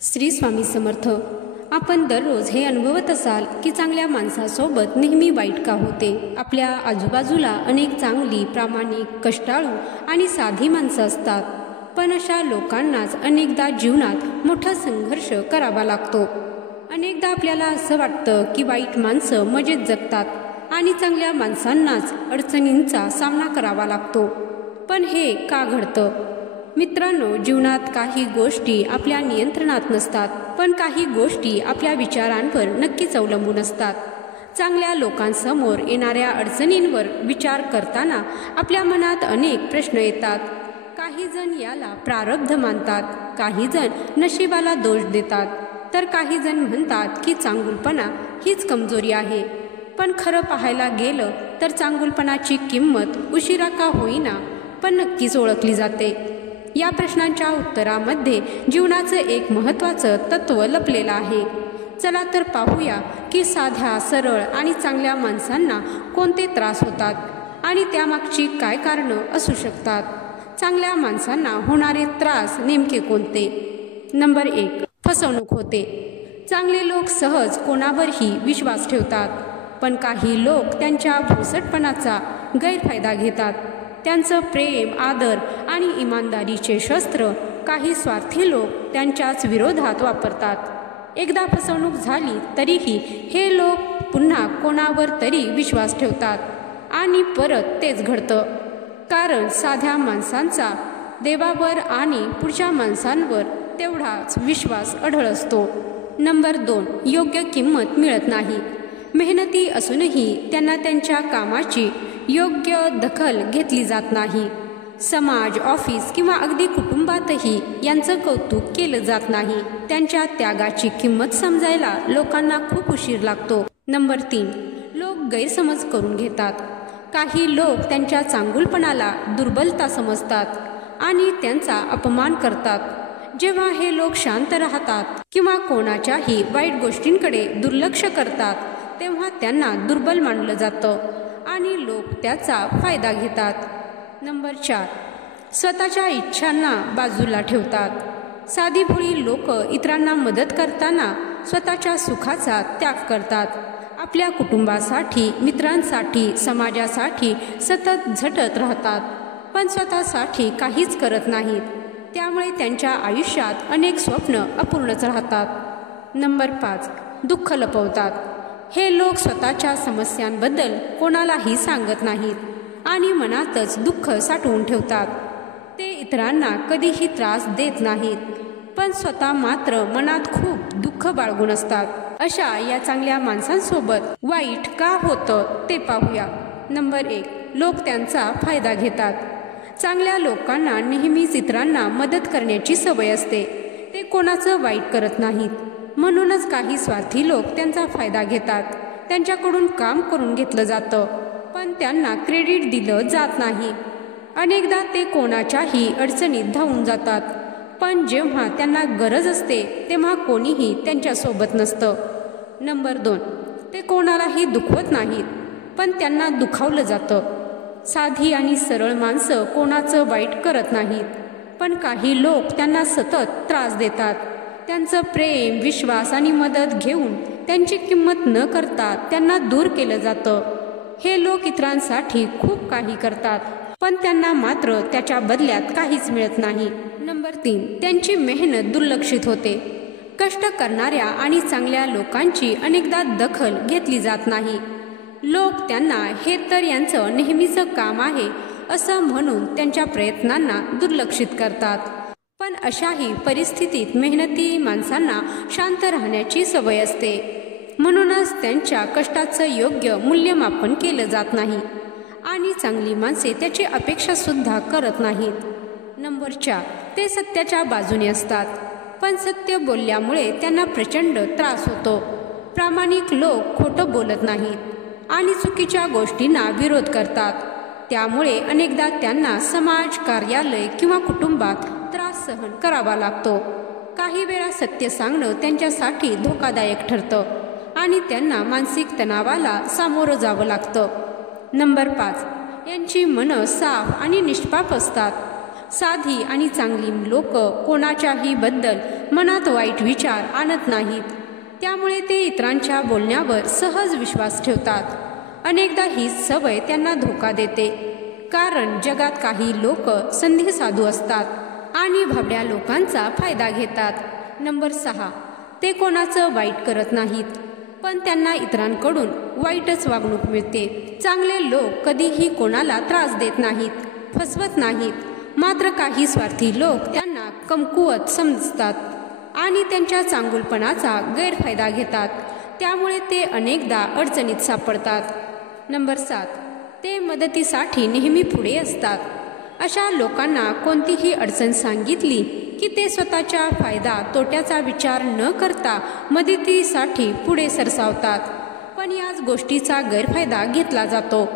श्री स्वामी समर्थ. आपण दररोज हे अनुभवत असाल की चांगल्या माणसासोबत नेहमी वाईट का होते. आपल्या आजूबाजूला अनेक चांगली, प्रामाणिक, कष्टाळू आणि साधी माणसं असतात, पण अशा लोकांनाच अनेकदा जीवनात मोठा संघर्ष करावा लागतो. अनेकदा आपल्याला असं वाटतं की वाईट माणसं मजेत जगतात आणि चांगल्या माणसांनाच अडचणींचा सामना करावा लागतो. पण हे का घडतं? मित्रांनो, जीवनात काही गोष्टी आपल्या नियंत्रणात नसतात, पण काही गोष्टी आपल्या विचारांवर नक्कीच अवलंबून असतात. चांगल्या लोकांसमोर येणाऱ्या अडचणींवर विचार करताना आपल्या मनात अनेक प्रश्न येतात. काही जण याला प्रारब्ध मानतात, काही जण नशिबाला दोष देतात, तर काही जण म्हणतात की चांगुलपणा हीच कमजोरी आहे. पण खरं पाहायला गेलं तर चांगुलपणाची किंमत उशिरा का होईना पण नक्कीच ओळखली जाते. या प्रश्नांच्या उत्तरामध्ये जीवनाचं एक महत्त्वाचं तत्त्व लपलेलं आहे. चला तर पाहूया की साध्या, सरळ आणि चांगल्या माणसांना कोणते त्रास होतात आणि त्यामागची काय कारणं असू शकतात. चांगल्या माणसांना होणारे त्रास नेमके कोणते? नंबर 1, फसवणूक होते. चांगले लोक सहज कोणावरही विश्वास ठेवतात, पण काही लोक त्यांच्या भोसटपणाचा गैरफायदा घेतात. त्यांचं प्रेम, आदर आणि इमानदारीचे शस्त्र काही स्वार्थी लोक त्यांच्याच विरोधात वापरतात. एकदा फसवणूक झाली तरीही हे लोक पुन्हा कोणावर तरी विश्वास ठेवतात आणि परत तेच घडतं. कारण साध्या माणसांचा देवावर आणि पुढच्या माणसांवर तेवढाच विश्वास अढळ असतो. नंबर 2, योग्य किंमत मिळत नाही. मेहनती असूनही त्यांना त्यांच्या कामाची योग्य दखल घेतली जात नाही. समाज, ऑफिस किंवा अगदी कुटुंबातही यांचं कौतुक केलं जात नाही. त्यांच्या त्यागाची किंमत समजायला लोकांना खूप उशीर लागतो. नंबर 3, लोक गैरसमज करून घेतात. काही लोक त्यांच्या चांगुलपणाला दुर्बलता समजतात आणि त्यांचा अपमान करतात. जेव्हा हे लोक शांत राहतात किंवा कोणाच्याही वाईट गोष्टींकडे दुर्लक्ष करतात, तेव्हा त्यांना दुर्बल मानलं जातं आणि लोक त्याचा फायदा घेतात. नंबर 4, स्वतःच्या इच्छांना बाजूला ठेवतात. साधीभोळी लोक इतरांना मदत करताना स्वतःच्या सुखाचा त्याग करतात. आपल्या कुटुंबासाठी, मित्रांसाठी, समाजासाठी सतत झटत राहतात, पण स्वतःसाठी काहीच करत नाहीत. त्यामुळे त्यांच्या आयुष्यात अनेक स्वप्न अपूर्णच राहतात. नंबर 5, दुःख लपवतात. हे लोक स्वतःच्या समस्यांबद्दल कोणालाही सांगत नाहीत आणि मनातच दुःख साठवून ठेवतात. ते इतरांना कधीही त्रास देत नाहीत, पण स्वतः मात्र मनात खूप दुःख बाळगून असतात. अशा या चांगल्या माणसांसोबत वाईट का होतं ते पाहूया. नंबर 1, लोक त्यांचा फायदा घेतात. चांगल्या लोकांना नेहमीच इतरांना मदत करण्याची सवय असते. ते कोणाचं वाईट करत नाहीत. म्हणूनच काही स्वार्थी लोक त्यांचा फायदा घेतात. त्यांच्याकडून काम करून घेतलं जातं, पण त्यांना क्रेडिट दिलं जात नाही. अनेकदा ते कोणाच्याही अडचणीत धावून जातात, पण जेव्हा त्यांना गरज असते तेव्हा कोणीही त्यांच्यासोबत नसतं. नंबर 2, ते कोणालाही दुखवत नाहीत, पण त्यांना दुखावलं जातं. साधी आणि सरळ माणसं कोणाचं वाईट करत नाहीत, पण काही लोक त्यांना सतत त्रास देतात. त्यांचं प्रेम, विश्वास आणि मदत घेऊन त्यांची किंमत न करता त्यांना दूर केलं जातं. हे लोक इतरांसाठी खूप काही करतात, पण त्यांना मात्र त्याच्या बदल्यात काहीच मिळत नाही. नंबर 3, त्यांची मेहनत दुर्लक्षित होते. कष्ट करणाऱ्या आणि चांगल्या लोकांची अनेकदा दखल घेतली जात नाही. लोक त्यांना हे तर यांचं नेहमीचं काम आहे असं म्हणून त्यांच्या प्रयत्नांना दुर्लक्षित करतात. पण अशाही परिस्थितीत मेहनती माणसांना शांत राहण्याची सवय असते. म्हणूनच त्यांच्या कष्टाचं योग्य मूल्यमापन केलं जात नाही आणि चांगली माणसे त्याची अपेक्षा सुद्धा करत नाहीत. नंबर 4, ते सत्याच्या बाजूने असतात, पण सत्य बोलल्यामुळे त्यांना प्रचंड त्रास होतो. प्रामाणिक लोक खोटं बोलत नाहीत आणि चुकीच्या गोष्टींना विरोध करतात. त्यामुळे अनेकदा त्यांना समाज, कार्यालय किंवा कुटुंबात त्रास सहन करावा लागतो. काही वेळा सत्य सांगणं त्यांच्यासाठी धोकादायक ठरतं आणि त्यांना मानसिक तणावाला सामोरं जावं लागतं. नंबर 5, यांची मनं साफ आणि निष्पाप असतात. साधी आणि चांगली लोक कोणाच्याही बद्दल मनात वाईट विचार आणत नाहीत. त्यामुळे ते इतरांच्या बोलण्यावर सहज विश्वास ठेवतात. अनेकदा हीच सवय त्यांना धोका देते, कारण जगात काही लोक संधी साधू असतात आणि भाबड्या लोकांचा फायदा घेतात. नंबर 6, ते कोणाचं वाईट करत नाहीत, पण त्यांना इतरांकडून वाईटच वागणूक मिळते. चांगले लोक कधीही कोणाला त्रास देत नाहीत, फसवत नाहीत. मात्र काही स्वार्थी लोक त्यांना कमकुवत समजतात आणि त्यांच्या चांगुलपणाचा गैरफायदा घेतात. त्यामुळे ते अनेकदा अडचणीत सापडतात. नंबर 7, ते मदतीसाठी नेहमी पुढे असतात. अशा लोकांना कोणतीही अडचण सांगितली की ते स्वतःच्या फायदा तोट्याचा विचार न करता मदतीसाठी पुढे सरसावतात. पण याच गोष्टीचा गैरफायदा घेतला जातो.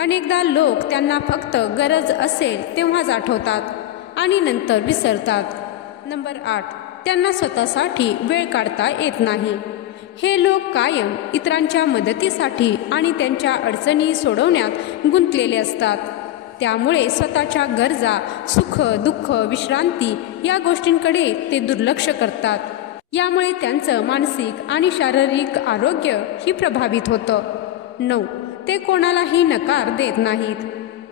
अनेकदा लोक त्यांना फक्त गरज असेल तेव्हाच आठवतात आणि नंतर विसरतात. नंबर 8, त्यांना स्वतःसाठी वेळ काढता येत नाही. हे लोक कायम इतरांच्या मदतीसाठी आणि त्यांच्या अडचणी सोडवण्यात गुंतलेले असतात. त्यामुळे स्वतःच्या गरजा, सुख, दुःख, विश्रांती या गोष्टींकडे ते दुर्लक्ष करतात. यामुळे त्यांचं मानसिक आणि शारीरिक आरोग्य ही प्रभावित होतं. 9, ते कोणालाही नकार देत नाहीत.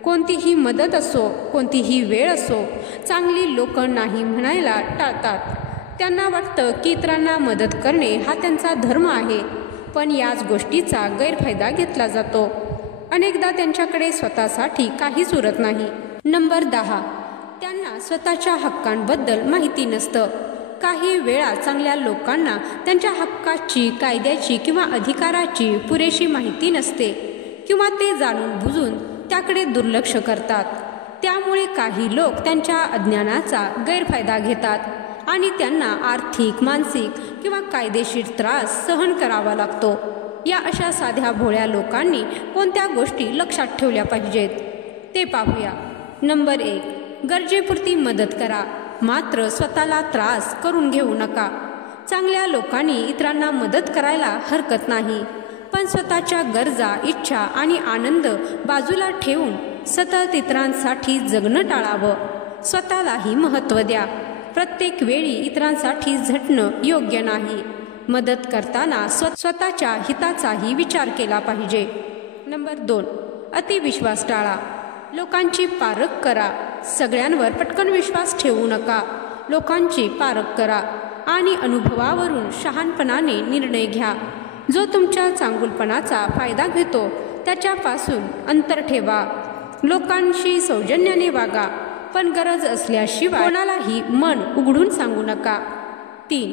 कोणतीही मदत असो, कोणतीही वेळ असो, चांगली लोक नाही म्हणायला टाळतात. त्यांना वाटतं की इतरांना मदत करणे हा त्यांचा धर्म आहे, पण याच गोष्टीचा गैरफायदा घेतला जातो. अनेकदा त्यांच्याकडे स्वतःसाठी काहीच उरत नाही. नंबर 10, त्यांना स्वतःच्या हक्कांबद्दल माहिती नसतं. काही वेळा चांगल्या लोकांना त्यांच्या हक्काची, कायद्याची किंवा अधिकाराची पुरेशी माहिती नसते किंवा ते जाणून बुजून त्याकडे दुर्लक्ष करतात. त्यामुळे काही लोक त्यांच्या अज्ञानाचा गैरफायदा घेतात आणि त्यांना आर्थिक, मानसिक किंवा कायदेशीर त्रास सहन करावा लागतो. या अशा साध्या भोळ्या लोकांनी कोणत्या गोष्टी लक्षात ठेवल्या पाहिजेत ते पाहूया. नंबर 1, गरजेपुरती मदत करा, मात्र स्वतःला त्रास करून घेऊ नका. चांगल्या लोकांनी इतरांना मदत करायला हरकत नाही, पण स्वतःच्या गरजा, इच्छा आणि आनंद बाजूला ठेवून सतत इतरांसाठी जगणं टाळावं. स्वतःलाही महत्त्व द्या. प्रत्येक वेळी इतरांसाठी झटणं योग्य नाही. मदत करताना स्वतःच्या हिताचाही विचार केला पाहिजे. नंबर 2, अतिविश्वास टाळा. लोकांची पारख करा. सगळ्यांवर पटकन विश्वास ठेवू नका. लोकांची पारख करा आणि अनुभवावरून शहाणपणाने निर्णय घ्या. जो तुमच्या चांगुलपणाचा फायदा घेतो त्याच्यापासून अंतर ठेवा. लोकांशी सौजन्याने वागा, पण गरज असल्याशिवाय कोणालाही मन उघडून सांगू नका. 3,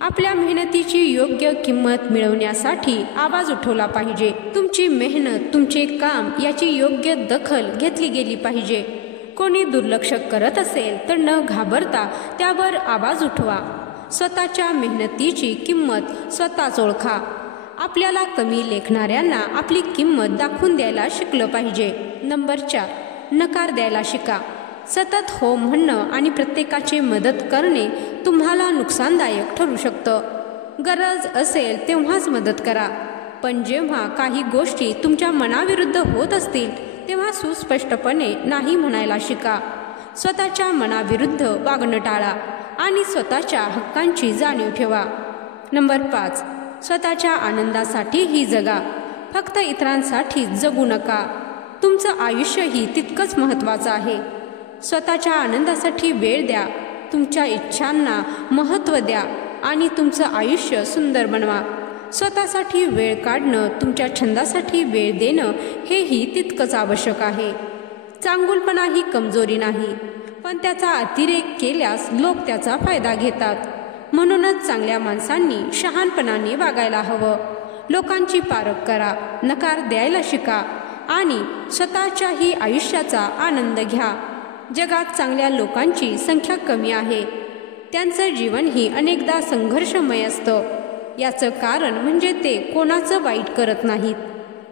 आपल्या मेहनतीची योग्य किंमत मिळवण्यासाठी आवाज उठवला पाहिजे. तुमची मेहनत, तुमचे काम याची योग्य दखल घेतली गेली पाहिजे. कोणी दुर्लक्ष करत असेल तर न घाबरता त्यावर आवाज उठवा. स्वतःच्या मेहनतीची किंमत स्वतःच ओळखा. आपल्याला कमी लेखणाऱ्यांना आपली किंमत दाखवून द्यायला शिकलं पाहिजे. नंबर 4, नकार द्यायला शिका. सतत हो म्हणणं आणि प्रत्येकाची मदत करणे तुम्हाला नुकसानदायक ठरू शकतं. गरज असेल तेव्हाच मदत करा, पण जेव्हा काही गोष्टी तुमच्या मनाविरुद्ध होत असतील तेव्हा सुस्पष्टपणे नाही म्हणायला शिका. स्वतःच्या मनाविरुद्ध वागणं टाळा आणि स्वतःच्या हक्कांची जाणीव ठेवा. नंबर 5, स्वतःच्या आनंदासाठीही जगा. फक्त इतरांसाठी जगू नका. तुमचं आयुष्यही तितकंच महत्त्वाचं आहे. स्वतःच्या आनंदासाठी वेळ द्या. तुमच्या इच्छांना महत्त्व द्या आणि तुमचं आयुष्य सुंदर बनवा. स्वतःसाठी वेळ काढणं, तुमच्या छंदासाठी वेळ देणं हेही तितकंच आवश्यक आहे. चांगुलपणा ही कमजोरी नाही, पण त्याचा अतिरेक केल्यास लोक त्याचा फायदा घेतात. म्हणूनच चांगल्या माणसांनी शहाणपणाने वागायला हवं. लोकांची पारख करा, नकार द्यायला शिका आणि स्वतःच्याही आयुष्याचा आनंद घ्या. जगात चांगल्या लोकांची संख्या कमी आहे. त्यांचं जीवनही अनेकदा संघर्षमय असतं. याचं कारण म्हणजे ते कोणाचं वाईट करत नाहीत,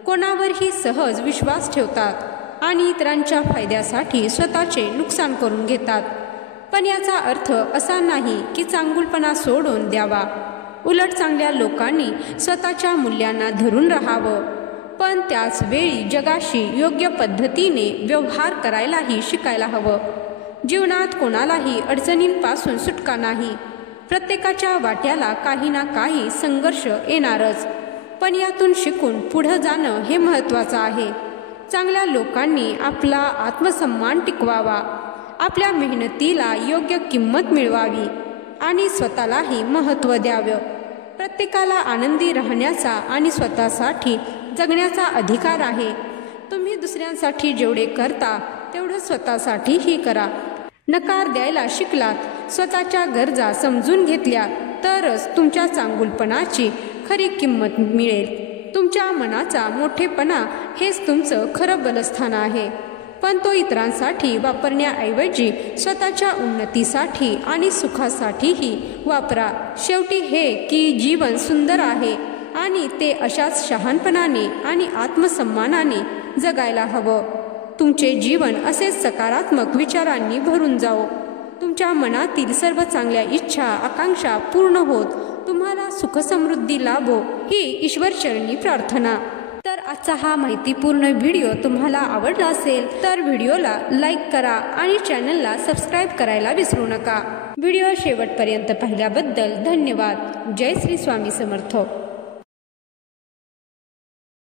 कोणावरही सहज विश्वास ठेवतात आणि इतरांच्या फायद्यासाठी स्वतःचे नुकसान करून घेतात. पण याचा अर्थ असा नाही की चांगुलपणा सोडून द्यावा. उलट चांगल्या लोकांनी स्वतःच्या मूल्यांना धरून राहावं, पण त्याच वेळी जगाशी योग्य पद्धतीने व्यवहार करायलाही शिकायला हवं. जीवनात कोणालाही अडचणींपासून सुटका नाही. प्रत्येकाच्या वाट्याला काही ना काही संघर्ष येणारच, पण यातून शिकून पुढे जाणं हे महत्त्वाचं आहे. चांगल्या लोकांनी आपला आत्मसन्मान टिकवावा, आपल्या मेहनतीला योग्य किंमत मिळवावी आणि स्वतःलाही महत्त्व द्यावं. प्रत्येकाला आनंदी राहण्याचा आणि स्वतःसाठी जगण्याचा अधिकार आहे. तुम्ही दुसऱ्यांसाठी जेवढे करता तेवढं स्वतःसाठीही करा. नकार द्यायला शिकलात, स्वतःच्या गरजा समजून घेतल्या तरच तुमच्या चांगुलपणाची खरी किंमत मिळेल. तुमच्या मनाचा मोठेपणा हेच तुमचं खरं बलस्थान आहे, पण तो इतरांसाठी वापरण्याऐवजी स्वतःच्या उन्नतीसाठी आणि सुखासाठीही वापरा. शेवटी हे की जीवन सुंदर आहे आणि ते अशाच शहाणपणाने आणि आत्मसन्मानाने जगायला हवं. तुमचे जीवन असेच सकारात्मक विचारांनी भरून जाओ. तुमच्या मनातील सर्व चांगल्या इच्छा आकांक्षा पूर्ण होत तुम्हाला सुखसमृद्धी लाभो ही ईश्वरचरणी प्रार्थना. तर आजचा हा माहितीपूर्ण व्हिडिओ तुम्हाला आवडला असेल तर व्हिडिओला लाईक करा आणि चॅनलला सबस्क्राईब करायला विसरू नका. व्हिडिओ शेवटपर्यंत पाहिल्याबद्दल धन्यवाद. जय श्री स्वामी समर्थ.